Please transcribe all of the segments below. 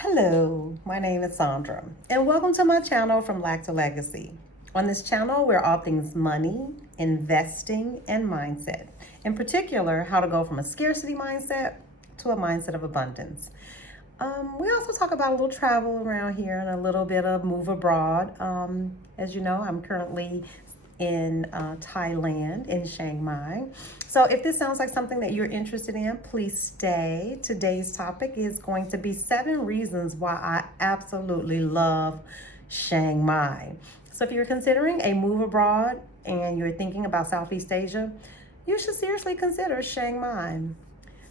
Hello, my name is Sandra, and welcome to my channel From Lack to Legacy. On this channel, we're all things money, investing, and mindset. In particular, how to go from a scarcity mindset to a mindset of abundance. We also talk about a little travel around here and a little bit of move abroad. As you know, I'm currently in Thailand, in Chiang Mai. So if this sounds like something that you're interested in, please stay. Today's topic is going to be 7 reasons why I absolutely love Chiang Mai. So if you're considering a move abroad and you're thinking about Southeast Asia, you should seriously consider Chiang Mai.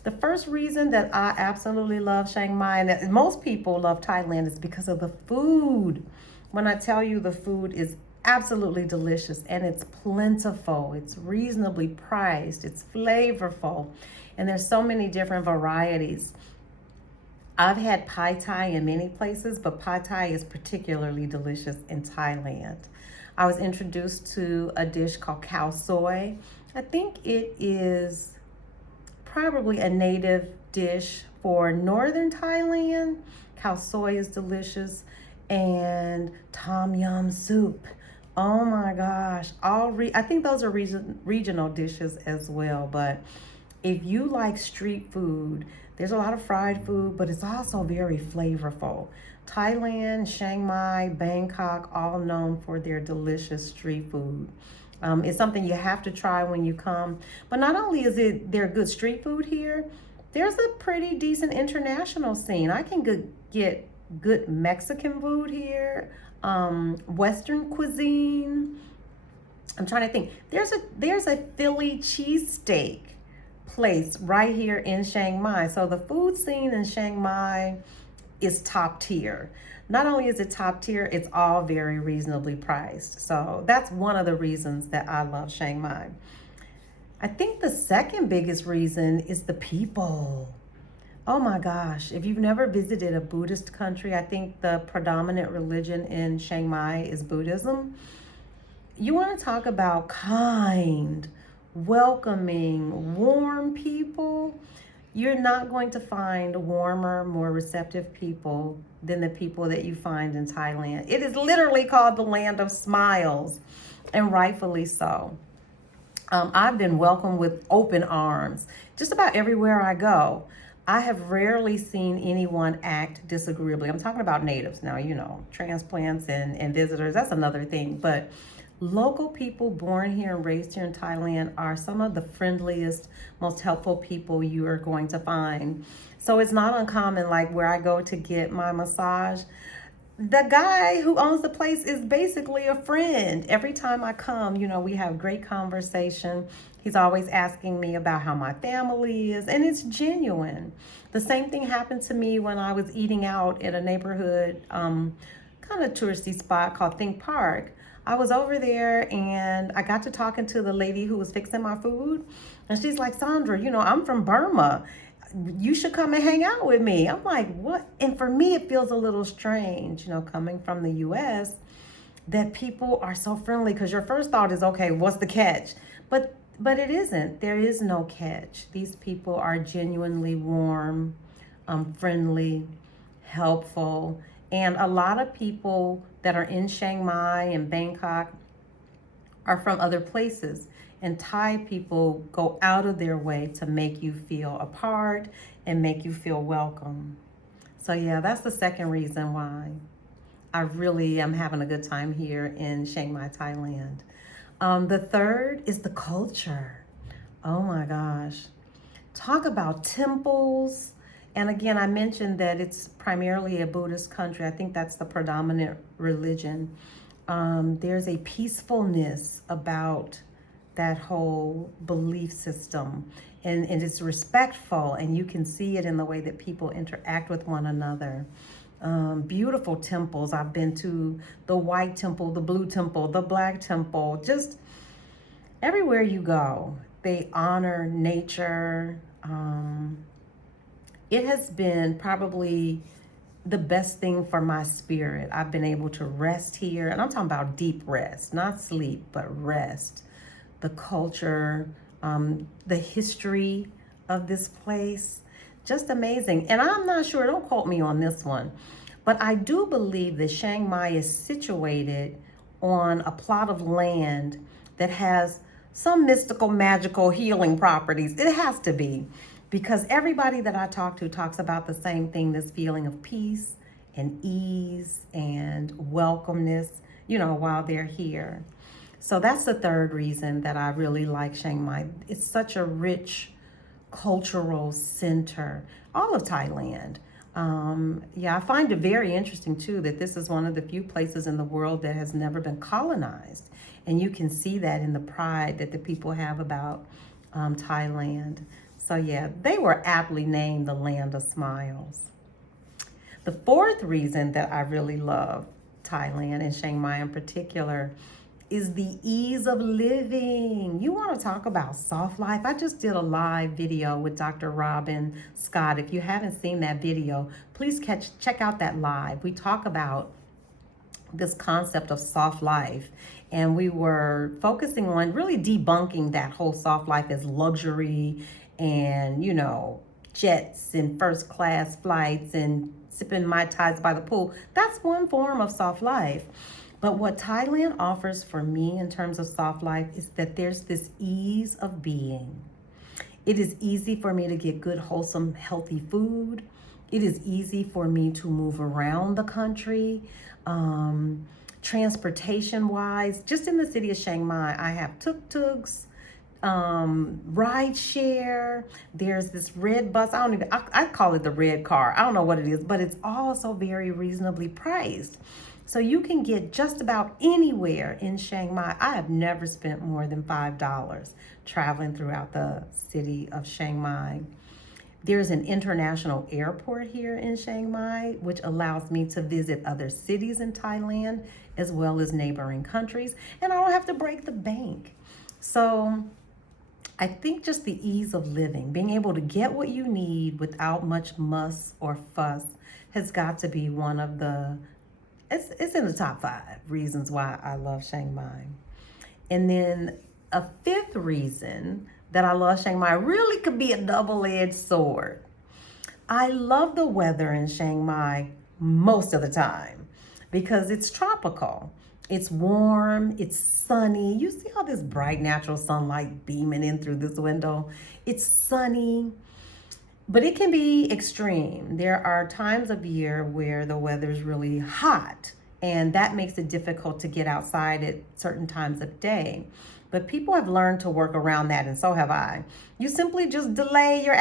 The first reason that I absolutely love Chiang Mai and that most people love Thailand is because of the food. When I tell you the food is absolutely delicious and it's plentiful, it's reasonably priced, it's flavorful, and there's so many different varieties. I've had Pad Thai in many places, but Pad Thai is particularly delicious in Thailand. I was introduced to a dish called khao soy. I think it is probably a native dish for northern Thailand. Khao soy is delicious, and tom yum soup. Oh my gosh! I think those are regional dishes as well. But if you like street food, there's a lot of fried food, but it's also very flavorful. Thailand, Chiang Mai, Bangkok, all known for their delicious street food. It's something you have to try when you come. But not only is it there good street food here, there's a pretty decent international scene. I can get good Mexican food here, Western cuisine. I'm trying to think. There's a Philly cheesesteak place right here in Chiang Mai. So the food scene in Chiang Mai is top tier. Not only is it top tier, it's all very reasonably priced. So that's one of the reasons that I love Chiang Mai. I think the second biggest reason is the people. Oh my gosh, if you've never visited a Buddhist country, I think the predominant religion in Chiang Mai is Buddhism. You want to talk about kind, welcoming, warm people? You're not going to find warmer, more receptive people than the people that you find in Thailand. It is literally called the land of smiles, and rightfully so. I've been welcomed with open arms just about everywhere I go. I have rarely seen anyone act disagreeably. I'm talking about natives now, transplants and visitors, that's another thing. But local people born here and raised here in Thailand are some of the friendliest, most helpful people you are going to find. So it's not uncommon, like where I go to get my massage, the guy who owns the place is basically a friend. Every time I come, we have great conversation. He's always asking me about how my family is, and it's genuine. The same thing happened to me when I was eating out at a neighborhood, kind of touristy spot called Think Park. I was over there and I got to talking to the lady who was fixing my food. And she's like, Sandra, I'm from Burma. You should come and hang out with me. I'm like, what? And for me, it feels a little strange, coming from the US, that people are so friendly, because your first thought is, okay, what's the catch? But it isn't. There is no catch. These people are genuinely warm, friendly, helpful. And a lot of people that are in Chiang Mai and Bangkok are from other places. And Thai people go out of their way to make you feel a part and make you feel welcome. So yeah, that's the second reason why I really am having a good time here in Chiang Mai, Thailand. The third is the culture. Oh my gosh. Talk about temples. And again, I mentioned that it's primarily a Buddhist country. I think that's the predominant religion. There's a peacefulness about that whole belief system, and it's respectful, and you can see it in the way that people interact with one another. Beautiful temples. I've been to the white temple, the blue temple, the black temple. Just everywhere you go, they honor nature. It has been probably the best thing for my spirit. I've been able to rest here, and I'm talking about deep rest, not sleep, but rest. The culture, the history of this place, Just amazing. And I'm not sure, don't quote me on this one, but I do believe that Chiang Mai is situated on a plot of land that has some mystical, magical healing properties. It has to be, because everybody that I talk to talks about the same thing, this feeling of peace and ease and welcomeness, while they're here. So that's the third reason that I really like Chiang Mai. It's such a rich cultural center, all of Thailand. Yeah, I find it very interesting too that this is one of the few places in the world that has never been colonized. And you can see that in the pride that the people have about Thailand. So, yeah, they were aptly named the Land of Smiles. The fourth reason that I really love Thailand and Chiang Mai in particular is the ease of living. You want to talk about soft life? I just did a live video with Dr. Robin Scott. If you haven't seen that video, please check out that live. We talk about this concept of soft life, and we were focusing on really debunking that whole soft life as luxury and, jets and first class flights and sipping Mai Tais by the pool. That's one form of soft life. But what Thailand offers for me in terms of soft life is that there's this ease of being. It is easy for me to get good, wholesome, healthy food. It is easy for me to move around the country. Transportation wise, just in the city of Chiang Mai, I have tuk-tuks, ride share. There's this red bus. I call it the red car. I don't know what it is, but it's also very reasonably priced. So you can get just about anywhere in Chiang Mai. I have never spent more than $5 traveling throughout the city of Chiang Mai. There's an international airport here in Chiang Mai, which allows me to visit other cities in Thailand as well as neighboring countries, and I don't have to break the bank. So I think just the ease of living, being able to get what you need without much muss or fuss, has got to be one of it's in the top 5 reasons why I love Chiang Mai. And then a fifth reason that I love Chiang Mai really could be a double-edged sword. I love the weather in Chiang Mai most of the time because it's tropical. It's warm, it's sunny. You see all this bright natural sunlight beaming in through this window. It's sunny, but it can be extreme. There are times of year where the weather is really hot, and that makes it difficult to get outside at certain times of day. But people have learned to work around that, and so have I. You simply just delay your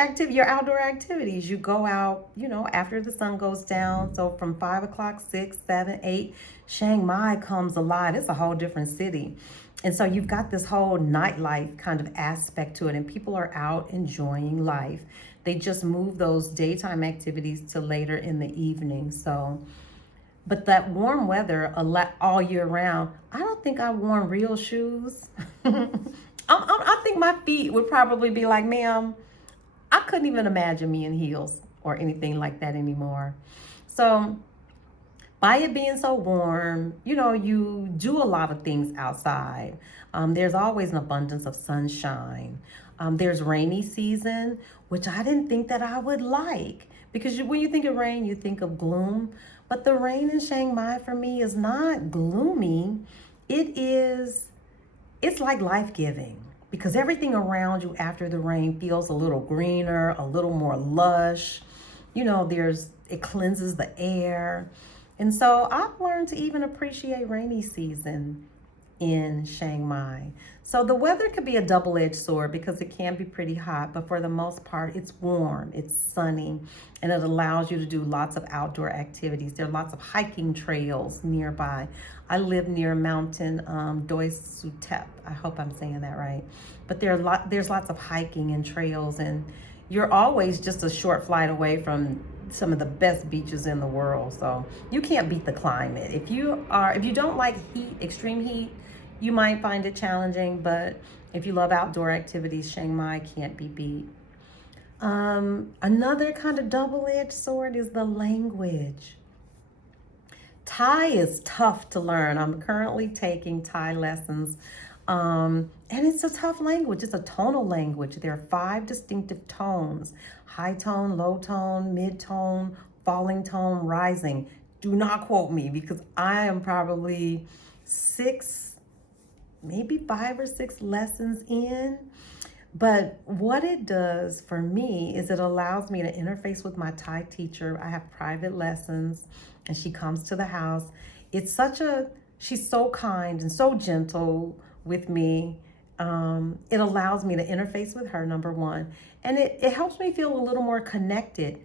outdoor activities. You go out, after the sun goes down. So from 5 o'clock, 6, 7, 8, Chiang Mai comes alive. It's a whole different city. And so you've got this whole nightlife kind of aspect to it, and people are out enjoying life. They just move those daytime activities to later in the evening. But that warm weather all year round, I don't think I've worn real shoes. I think my feet would probably be like, ma'am, I couldn't even imagine me in heels or anything like that anymore. So by it being so warm, you do a lot of things outside. There's always an abundance of sunshine. There's rainy season, which I didn't think that I would like, because when you think of rain, you think of gloom. But the rain in Chiang Mai for me is not gloomy. It's like life-giving, because everything around you after the rain feels a little greener, a little more lush. It cleanses the air. And so I've learned to even appreciate rainy season in Chiang Mai. So the weather could be a double-edged sword because it can be pretty hot, but for the most part, it's warm, it's sunny, and it allows you to do lots of outdoor activities. There are lots of hiking trails nearby. I live near mountain Doi Sutep. I hope I'm saying that right. But there's lots of hiking and trails, and you're always just a short flight away from some of the best beaches in the world. So you can't beat the climate. If you don't like heat, extreme heat, you might find it challenging, but if you love outdoor activities, Chiang Mai can't be beat. Another kind of double-edged sword is the language. Thai is tough to learn. I'm currently taking Thai lessons And it's a tough language. It's a tonal language. There are 5 distinctive tones: high tone, low tone, mid tone, falling tone, rising. Do not quote me because I am probably 6, maybe 5 or 6 lessons in. But what it does for me is it allows me to interface with my Thai teacher. I have private lessons and she comes to the house. She's so kind and so gentle with me. It allows me to interface with her, number one. And it helps me feel a little more connected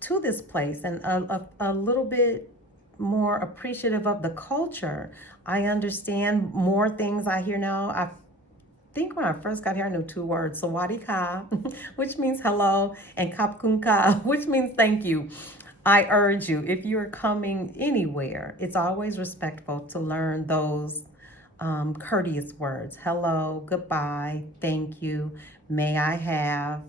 to this place and a little bit more appreciative of the culture. I understand more things I hear now. I think when I first got here, I knew 2 words: sawadee-ka, which means hello, and kapkunka, which means thank you. I urge you, if you're coming anywhere, it's always respectful to learn those courteous words: hello, goodbye, thank you, may I have.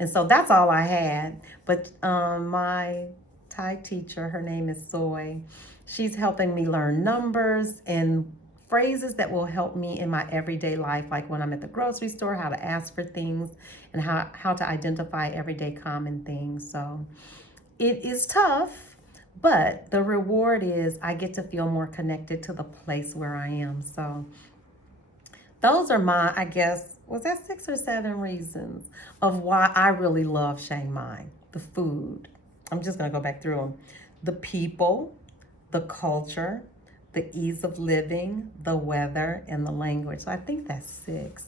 And so that's all I had. But my Thai teacher, her name is Soy, she's helping me learn numbers and phrases that will help me in my everyday life, like when I'm at the grocery store, how to ask for things and how to identify everyday common things. So it is tough, but the reward is I get to feel more connected to the place where I am. So those are my, I guess, was that 6 or 7 reasons of why I really love Chiang Mai? The food. I'm just going to go back through them. The people, the culture, the ease of living, the weather, and the language. So I think that's 6.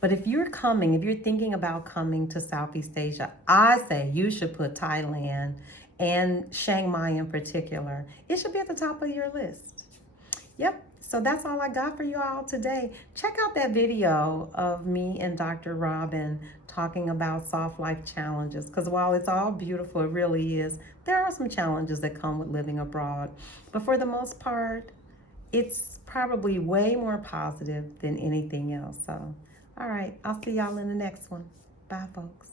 But if you're thinking about coming to Southeast Asia, I say you should put Thailand and Chiang Mai in particular. It should be at the top of your list. Yep. So that's all I got for you all today. Check out that video of me and Dr. Robin talking about soft life challenges, because while it's all beautiful, it really is, there are some challenges that come with living abroad. But for the most part, it's probably way more positive than anything else. So, all right, I'll see y'all in the next one. Bye, folks.